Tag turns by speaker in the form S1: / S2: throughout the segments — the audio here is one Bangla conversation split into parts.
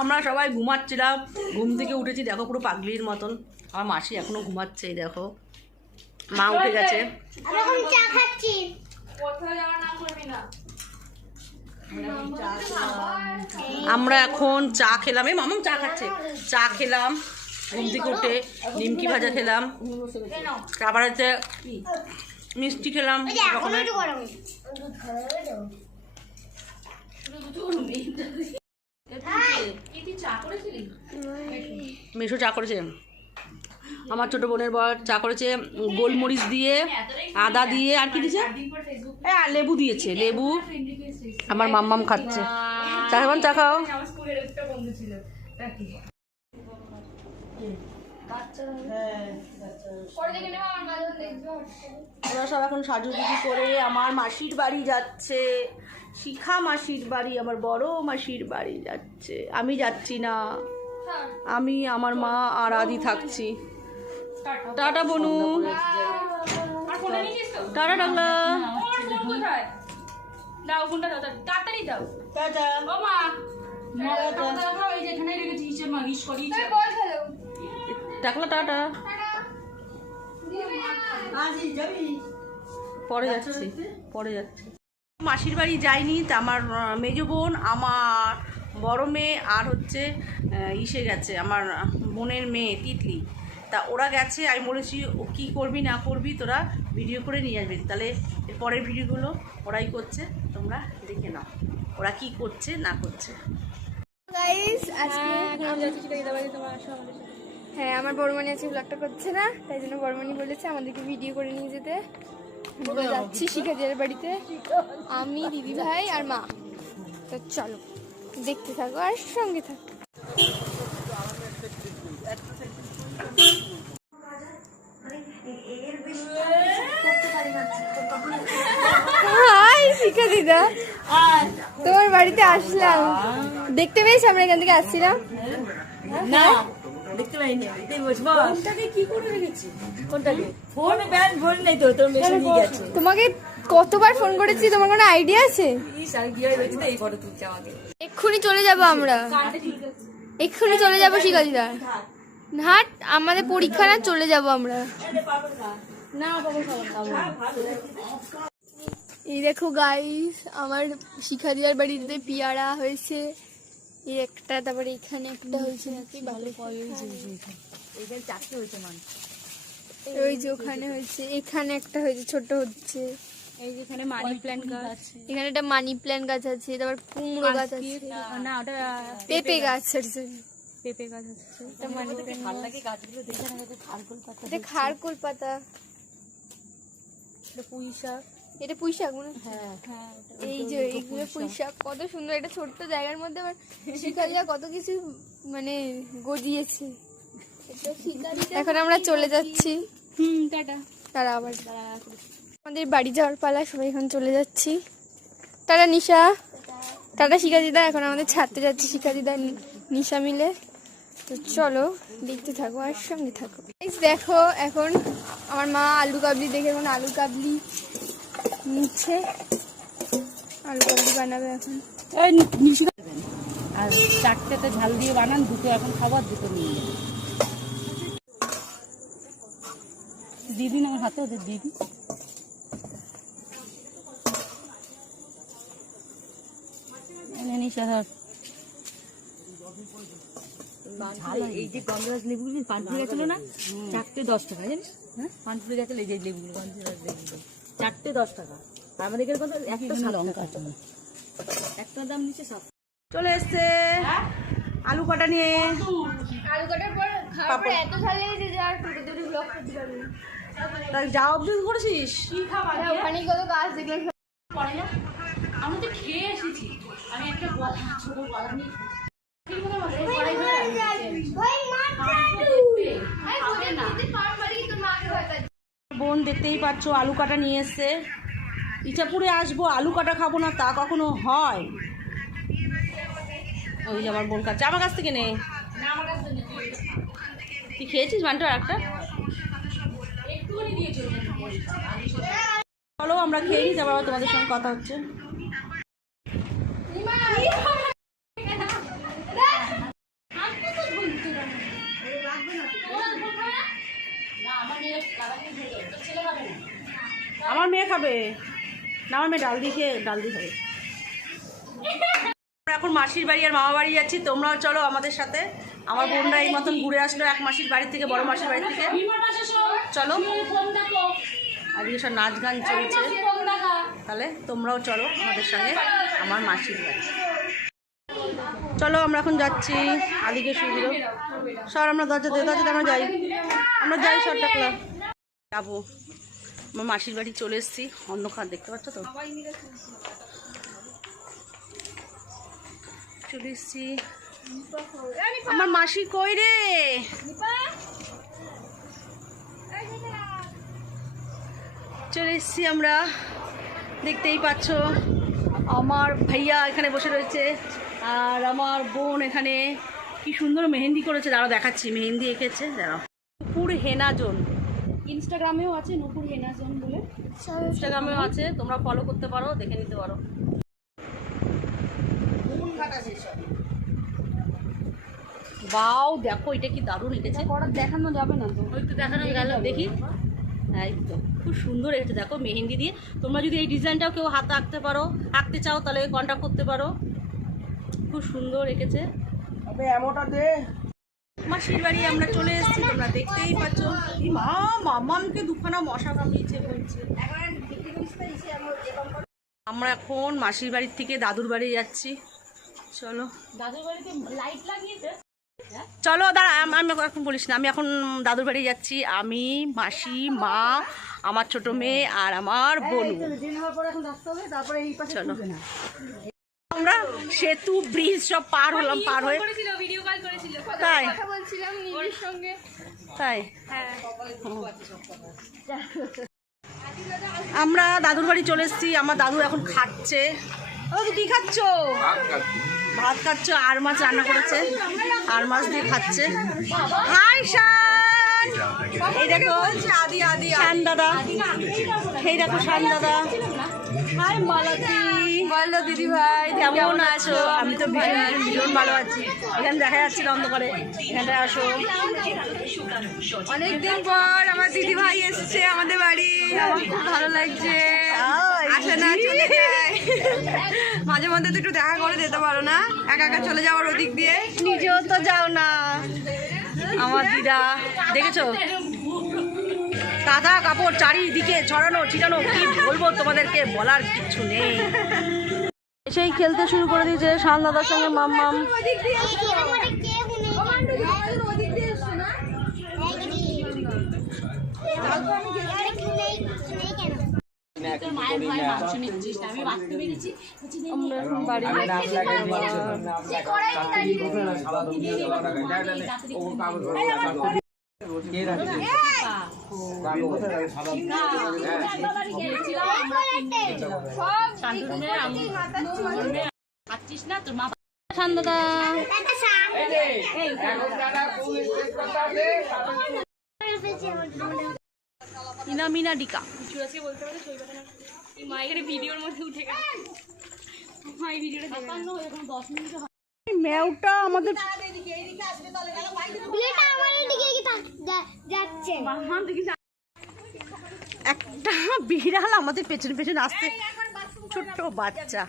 S1: আমরা সবাই ঘুমাচ্ছিলাম। ঘুম থেকে উঠেছি দেখো পুরো পাগলির মতন। আমার মাসি এখনও ঘুমাচ্ছে দেখো। মা উঠে গেছে। আমরা এখন চা খেলাম। এই মামাম চা খাচ্ছে। চা খেলাম ঘুম থেকে উঠে নিমকি ভাজা খেলাম। তারপর হচ্ছে মিষ্টি খেলাম। রকমের মেশো চা করেছে। আমার ছোট বোনের বর চা করেছে গোলমরিচ দিয়ে আদা দিয়ে আর কি দিয়েছে? হ্যাঁ লেবু দিয়েছে লেবু। আমার মাম্মাম খাচ্ছে। চা খাবেন চা খাও। ওরা সব এখন সাজুগুজু করে আমার মাসির বাড়ি যাচ্ছে। শিখা মাসির বাড়ি আমার বড় মাসির বাড়ি যাচ্ছে। আমি যাচ্ছি না। আমি আমার মা আর আদি থাকছি। টাটা বনু। টাটা ডাকলা
S2: দাও ফোনটা দাও তাড়াতাড়ি দাও। ও মা। করি
S1: ডাকলা টাটা। পরে যাচ্ছি পরে যাচ্ছি। মাসির বাড়ি যাইনি তা আমার মেজো বোন আমার বড় মেয়ে আর হচ্ছে ইসে গেছে আমার বোনের মেয়ে তিতলি। তা ওরা গেছে আমি বলেছি ও কী করবি না করবি তোরা ভিডিও করে নিয়ে আসবি। তাহলে এর পরের ভিডিওগুলো ওরাই করছে তোমরা দেখে নাও ওরা কি করছে না করছে।
S3: হ্যাঁ আমার বড়মানি আছে ব্লগটা করছে না তাই জন্য বড়মানি বলেছে আমাদেরকে ভিডিও করে নিয়ে যেতে। আমরা যাচ্ছি শিখাদের বাড়িতে। আমি দিদি ভাই আর মা। তো চলো, দেখতে থাকো আর সঙ্গে থাকো। শিখা দিদা। তোমার বাড়িতে আসলাম। দেখতে পেয়েছি আমরা এখান থেকে আসছিলাম?
S4: না। দেখতে পাইনি কি করে রেখেছি? কোনটাকে ফোন ব্যান্ড নেই তো তোর মেশিন নিয়ে গেছে।
S3: তোমাকে কতবার ফোন করেছি? তোমার কোনো আইডিয়া আছে?
S4: ইস আমি কীভাবে রয়েছে এই ফটো তুলছে আমাকে।
S3: এক্ষুনি চলে যাব আমরা। এক্ষুনি চলে যাব শিকাজিদা হাট আমাদের পরীক্ষা না চলে যাব আমরা। এই দেখো গাইস আমার শিখাদিয়ার বাড়িতে পিয়ারা হয়েছে। এই একটা তারপরে এখানে একটা হয়েছে নাকি? ভালো
S4: চারটে হয়েছে মান।
S3: ওই যে ওখানে হয়েছে। এখানে একটা হয়েছে ছোট হচ্ছে।
S2: এই যেখানে মানি প্ল্যান্ট গাছ।
S3: এখানে একটা মানি প্ল্যান্ট গাছ আছে তারপর কুমড়ো গাছ আছে।
S2: না ওটা
S3: পেঁপে গাছ আছে।
S2: পেঁপে গাছ আছে।
S3: এটা মানি প্ল্যান্ট
S4: ভালো লাগে গাছগুলো দেখে না কত খারকুল পাতা
S3: এটা খারকুল পাতা
S2: এটা পুঁই শাক।
S3: এটা পুঁই শাক মনে হয়? এই যে এইগুলো পুঁই শাক কত সুন্দর এটা ছোট্ট জায়গার মধ্যে আবার শিকারিরা কত কিছু মানে গজিয়েছে। এখন আমরা চলে যাচ্ছি।
S2: হুম টাটা।
S3: তারা আবার আমাদের বাড়ি যাওয়ার পালা সবাই এখন চলে যাচ্ছি। তারা নিশা। টাটা শিকাদিদা এখন আমাদের ছাড়তে যাচ্ছি শিকাদিদা নিশা মিলে। তো চলো দেখতে থাকো আর সঙ্গে থাকো। দেখো এখন আমার মা আলু কাবলি দেখে এখন আলু কাবলি নিচ্ছে। আলু কাবলি বানাবে এখন।
S4: আর চারটেতে ঝাল দিয়ে বানান দুটো এখন খাবার দুটো নিয়ে দিদিন আমার হাতে ওদের দিদি। নিশা এই যে গন্ধরাজ লেবুগুলো পাঁচপুরে গেছিল না? চারটে দশ টাকা জানিস? হ্যাঁ? পাঁচপুরে গেছিল এই যে লেবুগুলো। গন্ধরাজ লেবুগুলো। চারটে দশ টাকা। আর আমাদের এখানে কত একটা লঙ্কা একটা দাম নিচ্ছে সাত
S1: চলে এসছে। আলু কাটা নিয়ে?
S3: আলু কাটার পর খাওয়ার পর এত ভালো লেগেছে যে আর দুটো দুটো ব্লগ করতে পারব
S1: তা যা অবধি করেছিস?
S3: হ্যাঁ, ওখানেই কত কাজ দেখলাম
S2: পরে না? আমি তো খেয়ে এসেছি। আমি একটা গলা ছোট গলা নিয়ে
S1: বোন দেখতেই পাচ্ছ, আলু কাটা নিয়ে এসছে। ইটাপুরে আসব, আলু কাটা খাব না, তা কখনো হয়? ওই যে আমার বোন কাছে আমার কাছ থেকে নে। তুই খেয়েছিস মানটা একটা? চলো, আমরা খেয়ে নিই, তারপর তোমাদের সঙ্গে কথা হচ্ছে। হবে। না আমার মেয়ে ডাল দিয়ে খেয়ে, ডাল দিয়ে হবে। আমরা এখন মাসির বাড়ি আর মামা বাড়ি যাচ্ছি। তোমরাও চলো আমাদের সাথে। আমার বোনরা এই মতন ঘুরে আসলো এক মাসির বাড়ি থেকে, বড় মাসির বাড়ি থেকে। চলো। আজকে সব নাচ গান চলছে। তাহলে তোমরাও চলো আমাদের সঙ্গে, আমার মাসির বাড়ি। চলো, আমরা এখন যাচ্ছি আদিকে শুয়ে সর, আমরা দরজা দিয়ে দরজাতে আমরা যাই। আমরা যাই সরটা যাব। আমার মাসির বাড়ি চলে এসেছি, অন্ধকার দেখতে পাচ্ছ তো? চলে আমার মাসি কই রে? চলে এসেছি আমরা। দেখতেই পাচ্ছ, আমার ভাইয়া এখানে বসে রয়েছে আর আমার বোন এখানে। কি সুন্দর মেহেন্দি করেছে, দাঁড়াও দেখাচ্ছি, মেহেন্দি এঁকেছে, দাঁড়াও। নুপুর হেনাজন ইনস্টাগ্রামেও আছে নুপুর হেনাজন বলে। ইনস্টাগ্রামেও আছে তোমরা ফলো করতে পারো দেখে নিতে পারো। বাও দেখো এটা কি দারুণ এঁকেছে দেখানো যাবে না তো। একটু দেখানো গেল দেখি। হ্যাঁ তো খুব সুন্দর এঁকেছে দেখো মেহেন্দি দিয়ে। তোমরা যদি এই ডিজাইনটাও কেউ হাতে আঁকতে পারো আঁকতে চাও তাহলে কন্ট্যাক্ট করতে পারো। খুব সুন্দর এঁকেছে। মাসির বাড়ি আমরা চলে এসেছি তোমরা দেখতেই পাচ্ছ। মা মামামকে দুখানা মশা কামড়িয়েছে বলছে। আমরা এখন মাসির বাড়ির থেকে দাদুর বাড়ি যাচ্ছি। চলো।
S2: দাদুর বাড়িতে লাইট লাগিয়েছে?
S1: চলো দাঁড়া আমি এখন বলিস না আমি এখন দাদুর বাড়ি যাচ্ছি। আমি মাসি মা আমার ছোট মেয়ে আর আমার বোন। চলো। আমরা সেতু ব্রিজ সব পার হলাম পার হয়ে
S2: করেছিল? ভিডিও কল করেছিল।
S1: তাই।
S3: বলছিলাম নিজের সঙ্গে।
S1: তাই। আমরা দাদুর বাড়ি চলে এসেছি। আমার দাদু এখন খাচ্ছে। ও কি খাচ্ছ? ভাত খাচ্ছ। আর মাছ রান্না করেছে। আর মাছ দিয়ে খাচ্ছে। হাই শান! এই দেখো আদি আদি শান দাদা। এই দেখো শান দাদা। হাই মালতী। বলো দিদি ভাই কেমন আছো? আমি তো ভীষণ ভালো আছি। এখানে দেখা যাচ্ছিল অন্ধকারে। এখানটায় আসো।
S3: অনেকদিন পর আমার দিদি ভাই এসেছে আমাদের বাড়ি। আমার খুব ভালো লাগছে। আসে না চলে যায়। মাঝে মধ্যে তো একটু দেখা করে যেতে পারো না। একা একা চলে যাওয়ার ওদিক দিয়ে।
S1: নিজেও তো যাও না। আমার দিদা দেখেছ? কাঁথা কাপড় চারিদিকে ছড়ানো ছিটানো কি বলব তোমাদেরকে বলার কিছু নেই। সেই খেলতে শুরু করে দিয়েছে শান দাদার সঙ্গে মাম্মাম
S2: মাংস তোর মা
S1: ডিকা
S2: এখানে ভিডিওর মধ্যে উঠে গেছে মা এই ভিডিওটা দেখানো এখন দশ মিনিট
S1: ম্যাওটা আমাদের
S5: যাচ্ছে।
S1: একটা বিড়াল আমাদের পেছনে পেছনে আসতে ছোট্ট বাচ্চা।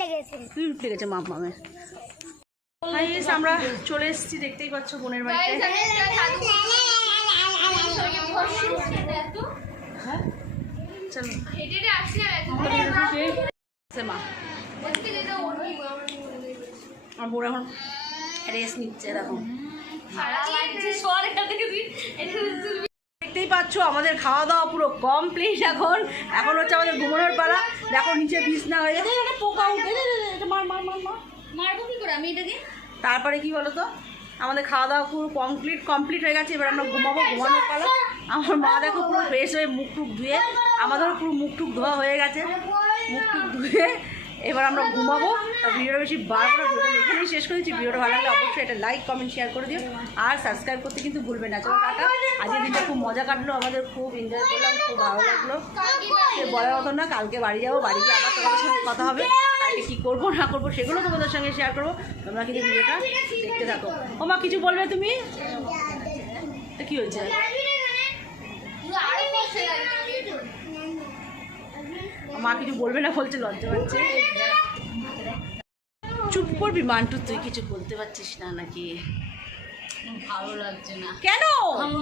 S5: লেগেছে
S1: কিউট লেগেছে মামামে গাইস আমরা চলে এসেছি দেখতেই পাচ্ছ বোনের বাড়িতে। আমার বোন এখন রেস্ট নিচ্ছে দেখো দেখতেই পাচ্ছ আমাদের খাওয়া দাওয়া পুরো কমপ্লিট এখন। এখন হচ্ছে আমাদের ঘুমানোর পালা। দেখো নিচে বিছনা হয়ে এটা পোকা উঠে মার মার মার
S2: মারবো কি করে আমি এটাকে?
S1: তারপরে কি বলো তো আমাদের খাওয়া দাওয়া পুরো কমপ্লিট কমপ্লিট হয়ে গেছে। এবার আমরা ঘুমাবো ঘুমানোর পালা। আমার মা দেখো পুরো ফ্রেশ হয়ে মুখ টুক ধুয়ে আমাদেরও পুরো মুখ টুক ধোয়া হয়ে গেছে। মুখ টুক ধুয়ে এবার আমরা ঘুমাবো। আর ভিডিওটা বেশি বার করে ভিডিওটা এখানেই শেষ করেছি ভিডিওটা ভালো লাগলে অবশ্যই এটা লাইক কমেন্ট শেয়ার করে দিও। আর সাবস্ক্রাইব করতে কিন্তু ভুলবেন না। চলো টাটা। আজকের দিনটা খুব মজা কাটলো, আমাদের খুব এনজয় করলাম, খুব ভালো লাগল। সে বলার মতো না, কালকে বাড়ি যাব, বাড়ি গিয়ে আবার তোমাদের সঙ্গে কথা হবে। কালকে কী করব, না করব, সেগুলো তোমাদের সঙ্গে শেয়ার করব। তোমরা কিন্তু ভিডিওটা দেখতে থাকো। ও মা, কিছু বলবে তুমি? কি হয়েছে? মা কিছু বলবে না বলতে লজ্জা পাচ্ছে। চুপ করবি মান্টু তুই কিছু বলতে পারছিস না নাকি?
S2: ভালো লাগছে না।
S1: কেন?
S2: মামা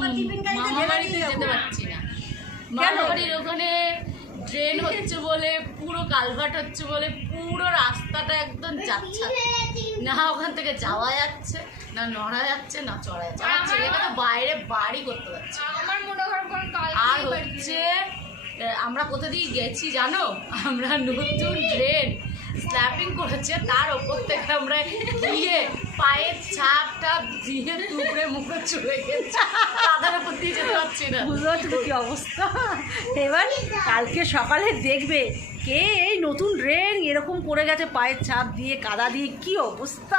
S2: বাড়িতে যেতে পারছি না। মামা বাড়ির ওখানে ড্রেন হচ্ছে বলে পুরো কালভার্ট হচ্ছে বলে পুরো রাস্তাটা একদম যাচ্ছে। না ওখান থেকে যাওয়া যাচ্ছে না নড়া যাচ্ছে না চড়া যাচ্ছে। আমার তো বাইরে বাড়ি করতে পারছে আর হচ্ছে আমরা কোথা দিয়ে গেছি জানো? আমরা নতুন ড্রেন স্ল্যাপিং করেছে তার ওপর থেকে আমরা গিয়ে পায়ের ছাপ টাপ দিয়ে টুকরে মুখে চলে গেছি। তাদের ওপর দিয়ে যেতে পারছি না।
S1: বুঝতে কি অবস্থা? এবার কালকে সকালে দেখবে কে এই নতুন ড্রেন এরকম করে গেছে পায়ের ছাপ দিয়ে কাদা দিয়ে কি অবস্থা?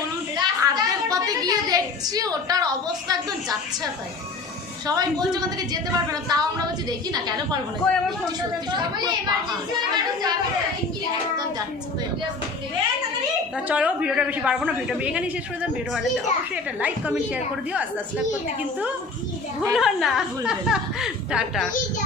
S2: বলুন? আর্ধেক পথে গিয়ে দেখছি ওটার অবস্থা একদম যাচ্ছে তাই। সবাই বলছে ওখান থেকে যেতে পারবে না তাও আমরা বলছি দেখি না কেন পারব না? সত্যি সত্যি সত্যি পুরো পাহাড়। একদম যাচ্ছে
S1: তা চলো ভিডিওটা বেশি পারব না ভিডিও আমি এখানেই শেষ করে দেবো। ভিডিও ভালো লাগলে অবশ্যই একটা লাইক কমেন্ট শেয়ার করে দিও। আর সাবস্ক্রাইব করতে কিন্তু ভুলো না। টাটা।